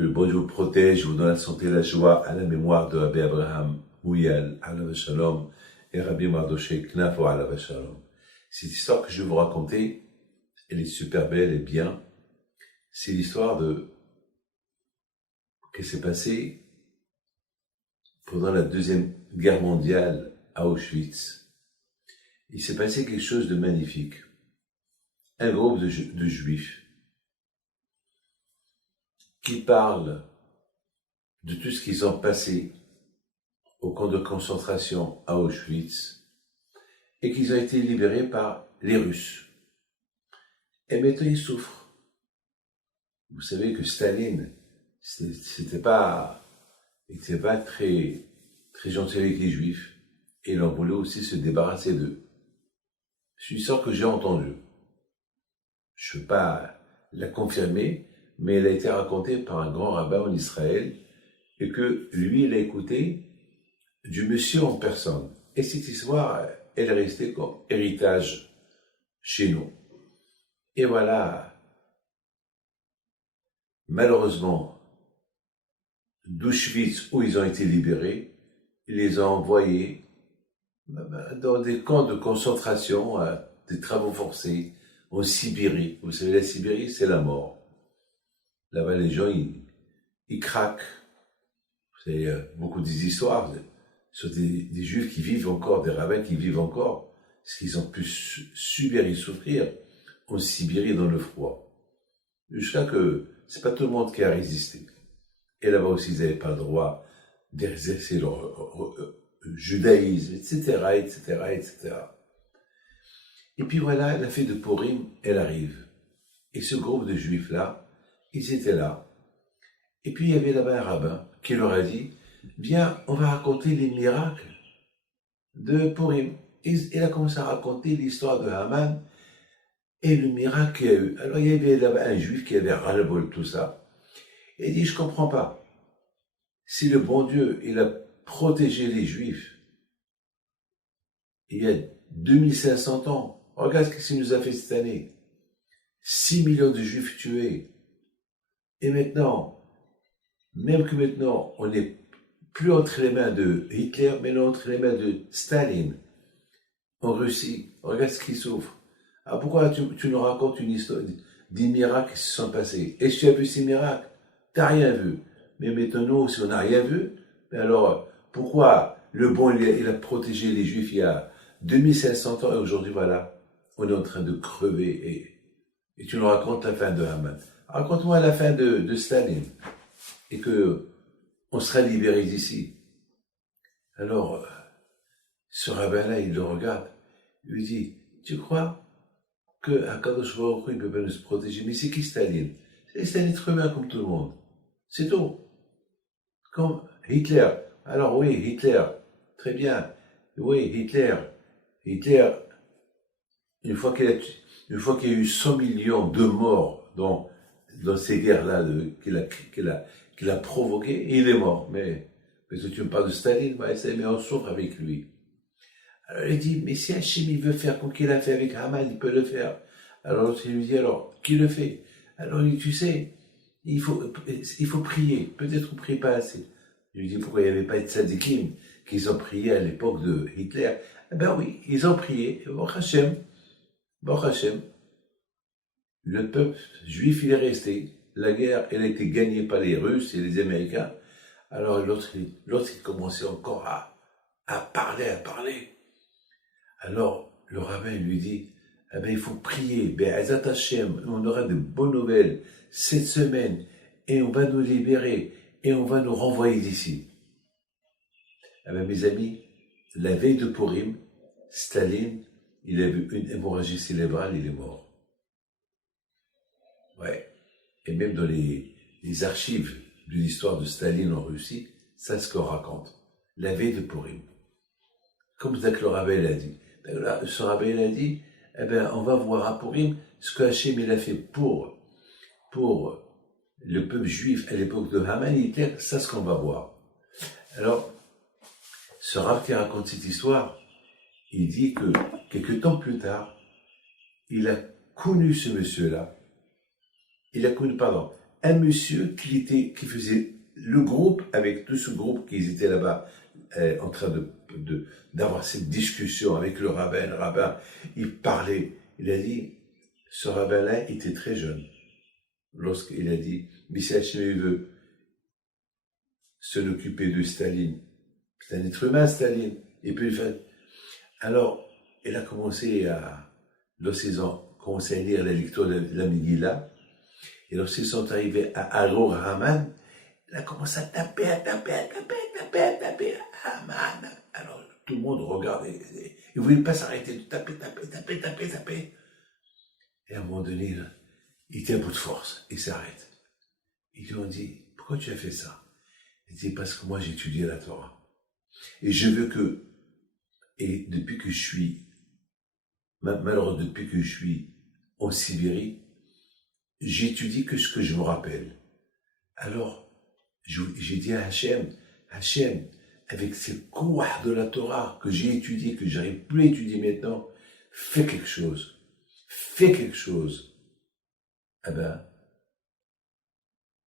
Que le bon Dieu vous protège, vous donne la santé et la joie à la mémoire de Rabbi Abraham Mouyal, alav shalom, et Rabbi Mardoché Knaf, alav shalom. Cette histoire que je vais vous raconter, elle est super belle et bien. C'est l'histoire qui s'est passée pendant la Deuxième Guerre mondiale à Auschwitz. Il s'est passé quelque chose de magnifique. Un groupe de juifs qui parlent de tout ce qu'ils ont passé au camp de concentration à Auschwitz et qu'ils ont été libérés par les Russes. Et maintenant ils souffrent. Vous savez que Staline, c'était pas très gentil avec les Juifs et il en voulait aussi se débarrasser d'eux. C'est une histoire que j'ai entendue. Je ne peux pas la confirmer, mais elle a été racontée par un grand rabbin en Israël et que lui, il a écouté du monsieur en personne. Et cette histoire, elle est restée comme héritage chez nous. Et voilà, malheureusement, d'Auschwitz, où ils ont été libérés, il les a envoyés dans des camps de concentration, des travaux forcés, en Sibérie. Vous savez, la Sibérie, c'est la mort. Là-bas, les gens, ils craquent. Vous savez, beaucoup des histoires sur des juifs qui vivent encore, des rabbins qui vivent encore, parce qu'ils ont pu subir et souffrir en Sibérie dans le froid. Jusqu'à que c'est pas tout le monde qui a résisté. Et là-bas aussi, ils n'avaient pas le droit d'exercer leur judaïsme, etc., etc., etc. Et puis voilà, la fête de Purim, elle arrive. Et ce groupe de juifs-là, ils étaient là. Et puis il y avait là-bas un rabbin qui leur a dit, viens, on va raconter les miracles de Purim. Et il a commencé à raconter l'histoire de Haman et le miracle qu'il y a eu. Alors il y avait là-bas un juif qui avait ras-le-bol tout ça. Et il dit, je comprends pas. Si le bon Dieu, il a protégé les juifs il y a 2500 ans, regarde ce qu'il nous a fait cette année. 6 millions de juifs tués. Et maintenant, même que maintenant, on n'est plus entre les mains de Hitler, mais entre les mains de Staline, en Russie. Regarde ce qu'ils souffrent. Alors pourquoi tu nous racontes une histoire des miracles qui se sont passés? Est-ce que tu as vu ces miracles? T'as rien vu. Mais maintenant, si on n'a rien vu, alors pourquoi le bon, il a protégé les Juifs il y a 2500 ans et aujourd'hui, voilà, on est en train de crever et tu nous racontes la fin de Haman. Raconte-moi la fin de Staline et que on sera libérés d'ici. Alors, ce rabbin-là, il le regarde, il lui dit, tu crois que Akadosh Baruch Hu, il peut pas nous protéger? Mais c'est qui Staline? C'est un être humain comme tout le monde. C'est tout. Comme Hitler. Alors oui, Hitler. Très bien. Oui, Hitler. Hitler, une fois qu'il y a eu 100 millions de morts dans ces guerres-là qu'il a provoquées, il est mort. Mais si tu me parles de Staline, mais on souffre avec lui. Alors il dit, mais si Hachem il veut faire comme qu'il a fait avec Haman, il peut le faire. Alors l'autre il lui dit, alors, qui le fait? Alors il dit, tu sais, il faut prier. Peut-être qu'on ne prie pas assez. Je lui dis, pourquoi il n'y avait pas de tzadikim qu'ils ont prié à l'époque de Hitler? Eh ben oui, ils ont prié. Baruch Hashem, le peuple juif, il est resté. La guerre, elle a été gagnée par les Russes et les Américains. Alors l'autre, il commençait encore à parler. Alors, le rabbin lui dit, eh ben, il faut prier, Be'ezat Hashem, on aura de bonnes nouvelles cette semaine, et on va nous libérer, et on va nous renvoyer d'ici. Eh ben, mes amis, la veille de Purim, Staline, il a eu une hémorragie cérébrale, il est mort. Ouais. Et même dans les archives de l'histoire de Staline en Russie, ça ce qu'on raconte. La veille de Purim. Comme Zach le rabbin l'a dit. Ce rabbin a dit, eh ben, on va voir à Purim ce que Hachem il a fait pour le peuple juif à l'époque de Haman et Hitler, ça ce qu'on va voir. Alors, ce rabbin qui raconte cette histoire, il dit que quelques temps plus tard, il a connu ce monsieur-là. Il a connu, un monsieur qui faisait le groupe avec tout ce groupe qui étaient là-bas en train d'avoir cette discussion avec le rabbin. Le rabbin, il parlait. Il a dit, ce rabbin-là était très jeune lorsqu'il a dit, mais si Hachem veut se l'occuper de Staline, c'est un être humain, Staline. Et puis, alors, il a commencé lorsqu'ils ont commencé à lire la lecture de la Megillah, et lorsqu'ils sont arrivés à Arur Haman, il a commencé à taper Haman. Alors, tout le monde regardait. Il ne voulait pas s'arrêter de taper. Et à un moment donné, il était à bout de force. Il s'arrête. Ils lui ont dit, pourquoi tu as fait ça? Il dit, parce que moi, j'ai étudié la Torah. Et je veux et depuis que je suis, malheureusement, depuis que je suis en Sibérie, j'étudie que ce que je me rappelle. Alors, j'ai dit à Hachem, avec ces cours de la Torah que j'ai étudié, que j'arrive plus à étudier maintenant, fais quelque chose. Eh ben,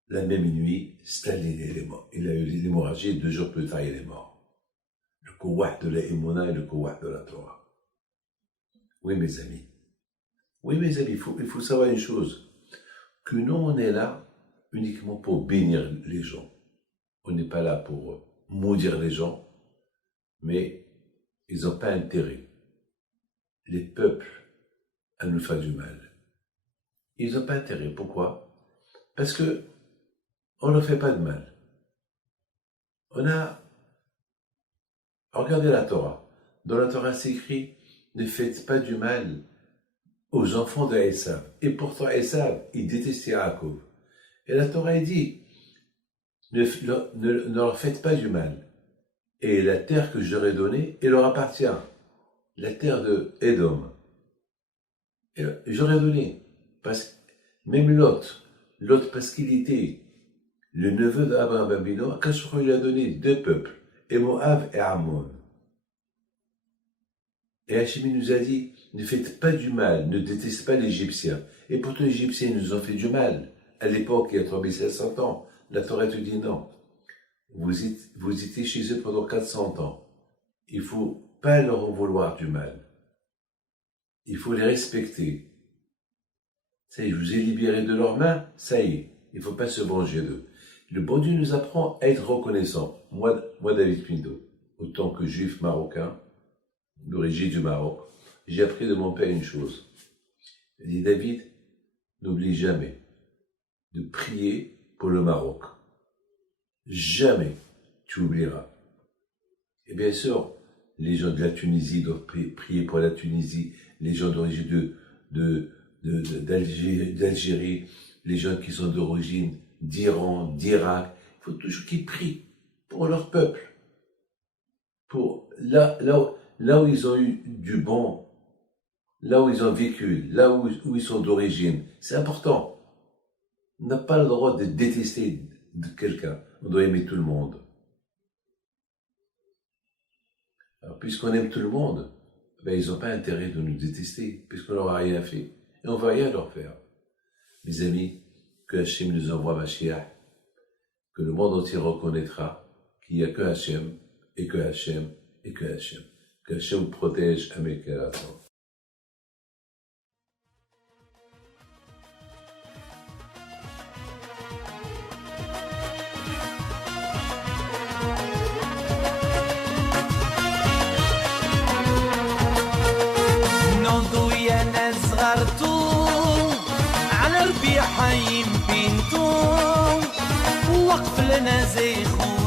la même nuit, Staline est mort. Il a eu l'hémorragie et 2 jours plus tard, il est mort. Le kouah de la Emouna et le kouah de la Torah. Oui, mes amis. Il faut savoir une chose. Que nous, on est là uniquement pour bénir les gens. On n'est pas là pour maudire les gens, mais ils n'ont pas intérêt, les peuples, à nous faire du mal. Ils n'ont pas intérêt. Pourquoi? Parce que on ne leur fait pas de mal. Regardez la Torah. Dans la Torah, c'est écrit, ne faites pas du mal aux enfants d'Esav. Et pourtant, Esav, il détestait Yaakov. Et la Torah dit, ne leur faites pas du mal. Et la terre que je leur ai donnée, elle leur appartient. La terre de Édom. Et j'aurais donné. Même Lot, parce qu'il était le neveu d'Abraham Abino, Akash lui a donné 2 peuples, et Moab et Ammon. Et Hachem nous a dit, ne faites pas du mal, ne détestez pas l'Égyptien. Et pourtant les Égyptiens nous ont fait du mal. À l'époque, il y a 3500 ans, la Torah te dit non. Vous étiez chez eux pendant 400 ans. Il ne faut pas leur en vouloir du mal. Il faut les respecter. Ça y est, je vous ai libéré de leurs mains, ça y est, il ne faut pas se venger d'eux. Le bon Dieu nous apprend à être reconnaissant. Moi David Pindo, autant que juif marocain, d'origine du Maroc, j'ai appris de mon père une chose. Il dit, David, n'oublie jamais de prier pour le Maroc. Jamais tu oublieras. Et bien sûr, les gens de la Tunisie doivent prier pour la Tunisie, les gens d'origine d'Algérie, les gens qui sont d'origine d'Iran, d'Irak. Il faut toujours qu'ils prient pour leur peuple. Pour là où ils ont eu du bon, là où ils ont vécu, là où ils sont d'origine. C'est important. On n'a pas le droit de détester quelqu'un. On doit aimer tout le monde. Alors, puisqu'on aime tout le monde, ils n'ont pas intérêt de nous détester, puisqu'on leur a rien fait. Et on ne va rien leur faire. Mes amis, que Hachem nous envoie Mashiach, que le monde entier reconnaîtra qu'il n'y a que Hachem, et que Hachem, et que Hachem. Que Hachem vous protège à mes cœurs. على ربيع حيم بنتو وقف لنا زي خو